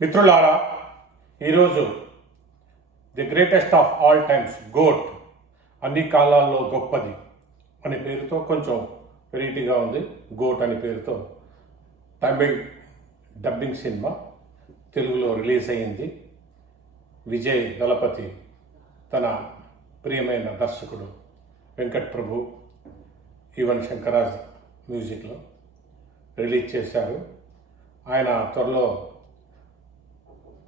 మిత్రులారా ఈరోజు the greatest of all times GOAT అన్ని కాలాల్లో గొప్పది అనే పేరుతో కొంచెం వెరైటీగా ఉంది. గోట్ అనే పేరుతో తమిళ్ డబ్బింగ్ సినిమా తెలుగులో రిలీజ్ అయ్యింది. విజయ్ దళపతి తన ప్రియమైన దర్శకుడు వెంకట్ ప్రభు ఈవన్ శంకరాజ్ మ్యూజిక్లో రిలీజ్ చేశారు. ఆయన త్వరలో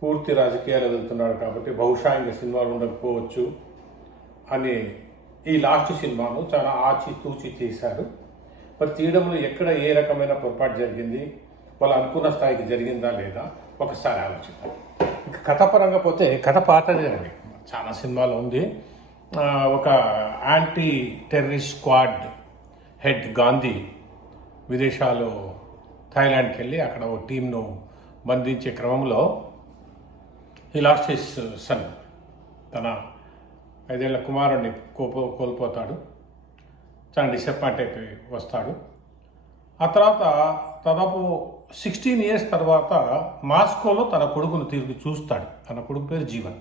పూర్తి రాజకీయాలు వెళ్తున్నాడు కాబట్టి బహుశా ఇంకా సినిమాలు ఉండకపోవచ్చు అని ఈ లాస్ట్ సినిమాను చాలా ఆచి తూచి తీశారు మరి తీయడంలో ఎక్కడ ఏ రకమైన పొరపాటు జరిగింది? వాళ్ళు అనుకున్న స్థాయికి జరిగిందా లేదా? ఒకసారి ఆలోచిద్దాం. ఇక కథ పరంగా పోతే కథ పాతదేనండి చాలా సినిమాలు ఉంది. ఒక anti terrorist squad head Gandhi విదేశాలు థాయిలాండ్కి వెళ్ళి అక్కడ ఒక టీంను బంధించే క్రమంలో హీ లాస్ట్ హిస్ సన్ తన ఐదేళ్ళ కుమారుడిని కోపో కోల్పోతాడు. చాలా డిసప్పాయింట్ అయిపోయి వస్తాడు. ఆ తర్వాత దాదాపు సిక్స్టీన్ ఇయర్స్ తర్వాత మాస్కోలో తన కొడుకును తిరిగి చూస్తాడు. తన కొడుకు పేరు జీవన్.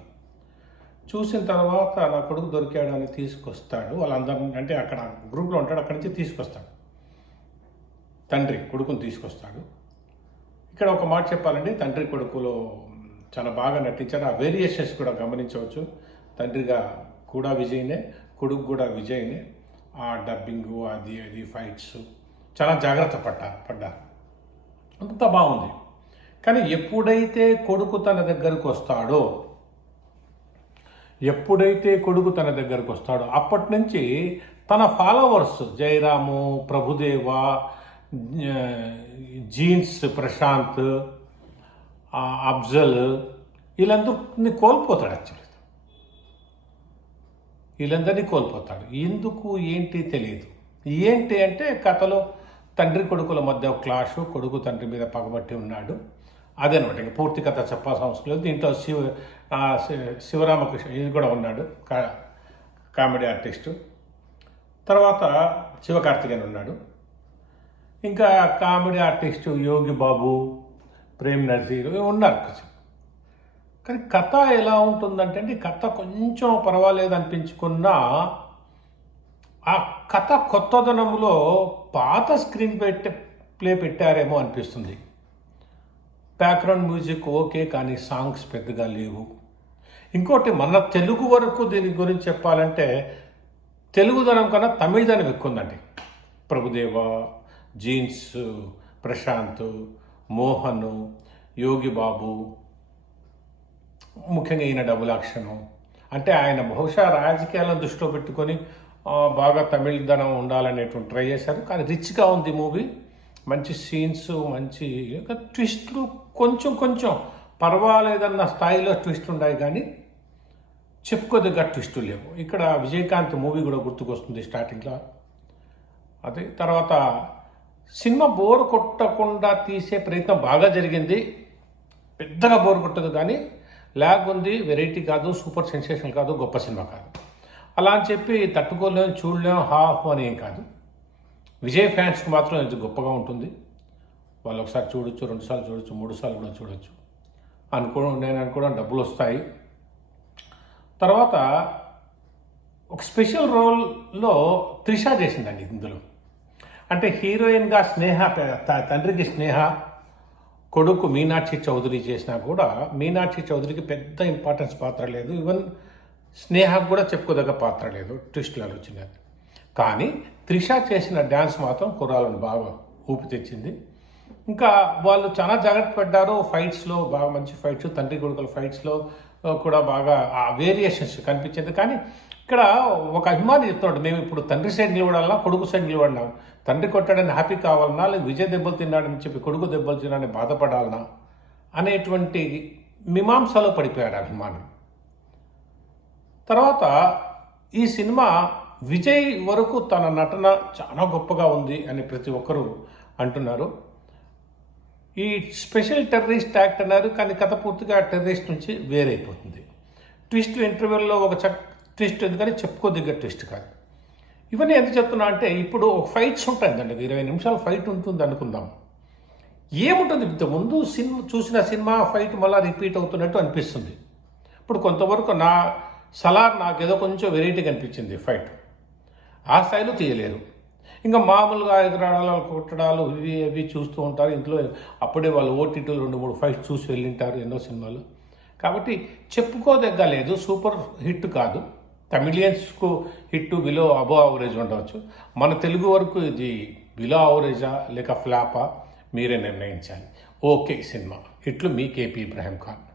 చూసిన తర్వాత నా కొడుకు దొరికాడు అని తీసుకొస్తాడు. వాళ్ళందరిని అంటే అక్కడ గ్రూప్లో ఉంటాడు. అక్కడి నుంచి తీసుకొస్తాడు. తండ్రి కొడుకుని తీసుకొస్తాడు. ఇక్కడ ఒక మాట చెప్పాలండి తండ్రి కొడుకులో చాలా బాగా నటించారు. ఆ వేరియేషన్స్ కూడా గమనించవచ్చు. తండ్రిగా కూడా విజయ్నే కొడుకు కూడా విజయ్నే. ఆ డబ్బింగ్ అది అది ఫైట్స్ చాలా జాగ్రత్త పడ్డారు పడ్డారు. అంత బాగుంది. కానీ ఎప్పుడైతే కొడుకు తన దగ్గరకు వస్తాడో ఎప్పుడైతే కొడుకు తన దగ్గరకు వస్తాడో అప్పటి నుంచి తన ఫాలోవర్స్ జయరాము ప్రభుదేవ జీన్స్ ప్రశాంత్ అఫ్జల్ వీళ్ళందరినీ కోల్పోతాడు యాక్చువల్లీ వీళ్ళందరినీ కోల్పోతాడు. ఎందుకు ఏంటి తెలియదు ఏంటి అంటే కథలో తండ్రి కొడుకుల మధ్య ఒక క్లాషు కొడుకు తండ్రి మీద పగబట్టి ఉన్నాడు. అదనమాట. ఇంకా పూర్తి కథ చెప్పాల్సిన అవసరం లేదు. దీంట్లో శివ శి- శివరామకృష్ణ ఇది కూడా ఉన్నాడు. కా కామెడీ ఆర్టిస్టు. తర్వాత శివకార్తికేయన్ ఉన్నాడు. ఇంకా కామెడీ ఆర్టిస్టు యోగి బాబు ప్రేమ్ నజీర్ ఉన్నారు కొంచెం. కానీ కథ ఎలా ఉంటుందంటే అండి కథ కొంచెం పర్వాలేదు అనిపించుకున్నా ఆ కథ కొత్తదనంలో పాత స్క్రీన్ పెట్టే ప్లే పెట్టారేమో అనిపిస్తుంది. బ్యాక్గ్రౌండ్ మ్యూజిక్ ఓకే కానీ సాంగ్స్ పెద్దగా లేవు. ఇంకోటి మన తెలుగు వరకు దీని గురించి చెప్పాలంటే తెలుగుదనం కన్నా తమిళదనం ఎక్కువ ఉందండి. ప్రభుదేవ జీన్స్ ప్రశాంత్ మోహను యోగి బాబు ముఖ్యంగా ఈయన డబుల్ అంటే ఆయన బహుశా రాజకీయాలను దృష్టిలో పెట్టుకొని బాగా బాగా తమిళదనం ఉండాలనేటువంటి ట్రై చేశారు. కానీ రిచ్గా ఉంది మూవీ. మంచి సీన్స్ మంచి ట్విస్ట్లు కొంచెం కొంచెం పర్వాలేదన్న స్థాయిలో ట్విస్ట్ ఉన్నాయి కానీ చెప్పుకోదగ్గ ట్విస్టులు లేవు. ఇక్కడ విజయకాంత్ మూవీ కూడా గుర్తుకొస్తుంది స్టార్టింగ్లో. అది తర్వాత సినిమా బోర్ కొట్టకుండా తీసే ప్రయత్నం బాగా జరిగింది. పెద్దగా బోర్ కొట్టదు కానీ ల్యాగ్ ఉంది వెరైటీ కాదు సూపర్ సెన్సేషన్ కాదు గొప్ప సినిమా కాదు. అలా అని చెప్పి తట్టుకోలేం చూడలేం హాఫ్ అని ఏం కాదు. విజయ్ ఫ్యాన్స్కి మాత్రం ఇది గొప్పగా ఉంటుంది. వాళ్ళు ఒకసారి చూడొచ్చు రెండుసార్లు చూడొచ్చు మూడు సార్లు కూడా చూడొచ్చు. అనుకో నేను అనుకోవడం డబ్బులు వస్తాయి. తర్వాత ఒక స్పెషల్ రోల్లో త్రిష చేసిందండి ఇందులో. అంటే హీరోయిన్గా స్నేహ తండ్రికి స్నేహ కొడుకు మీనాక్షి చౌదరి చేసినా కూడా మీనాక్షి చౌదరికి పెద్ద ఇంపార్టెన్స్ పాత్ర లేదు. ఈవెన్ స్నేహకు కూడా చెప్పుకోదగ్గ పాత్ర లేదు. ట్విస్టులు వచ్చినది కానీ త్రిష చేసిన డ్యాన్స్ మాత్రం కుర్రాలను బాగా ఊపి తెచ్చింది. ఇంకా వాళ్ళు చాలా జాగ్రత్త పడ్డారు. ఫైట్స్లో బాగా మంచి ఫైట్స్ తండ్రి కొడుకుల ఫైట్స్లో కూడా బాగా ఆ వేరియేషన్స్ కనిపించింది. కానీ ఇక్కడ ఒక అభిమాని చెప్తున్నాడు మేము ఇప్పుడు తండ్రి సైడ్ నిలబడాలా కొడుకు సైడ్ నిలబడినాం. తండ్రి కొట్టాడని హ్యాపీ కావాలన్నా లేదు విజయ్ దెబ్బలు తిన్నాడని చెప్పి కొడుకు దెబ్బలు తిన్నాడని బాధపడాలనా అనేటువంటి మీమాంసలో పడిపోయాడు అభిమాని. తర్వాత ఈ సినిమా విజయ్ వరకు తన నటన చాలా గొప్పగా ఉంది అని ప్రతి ఒక్కరూ అంటున్నారు. ఈ స్పెషల్ టెర్రరిస్ట్ యాక్ట్ అన్నారు కానీ కథ పూర్తిగా టెర్రరిస్ట్ నుంచి వేరైపోతుంది. ట్విస్ట్ ఇంటర్వ్యూల్లో ఒక చక్క ట్విస్ట్ ఎందుకని చెప్పుకోదగ్గర ట్విస్ట్ కాదు. ఇవన్నీ ఎందుకు చెప్తున్నా అంటే ఇప్పుడు ఒక ఫైట్స్ ఉంటాయండి. ఇరవై నిమిషాలు ఫైట్ ఉంటుంది అనుకుందాం. ఏముంటుంది? ఇంత ముందు సినిమా చూసిన సినిమా ఫైట్ మళ్ళీ రిపీట్ అవుతున్నట్టు అనిపిస్తుంది. ఇప్పుడు కొంతవరకు నా సలార్ ఏదో కొంచెం వెరైటీగా అనిపించింది ఫైట్ ఆ స్థాయిలో తీయలేరు. ఇంకా మామూలుగా ఎగరాడాలు కొట్టడాలు ఇవి అవి చూస్తూ ఉంటారు. ఇంట్లో అప్పుడే వాళ్ళు ఓటీటీలు రెండు మూడు ఫైట్స్ చూసి వెళ్ళింటారు ఎన్నో సినిమాలు. కాబట్టి చెప్పుకోదగ్గ లేదు. సూపర్ హిట్ కాదు. తమిళియన్స్కు హిట్ బిలో అబో అవరేజ్ ఉండవచ్చు. మన తెలుగు వరకు ఇది బిలో అవరేజా లేక ఫ్లాపా మీరే నిర్ణయించాలి. Okay cinema. ఇట్లు మీ కేపీ ఇబ్రాహీం ఖాన్.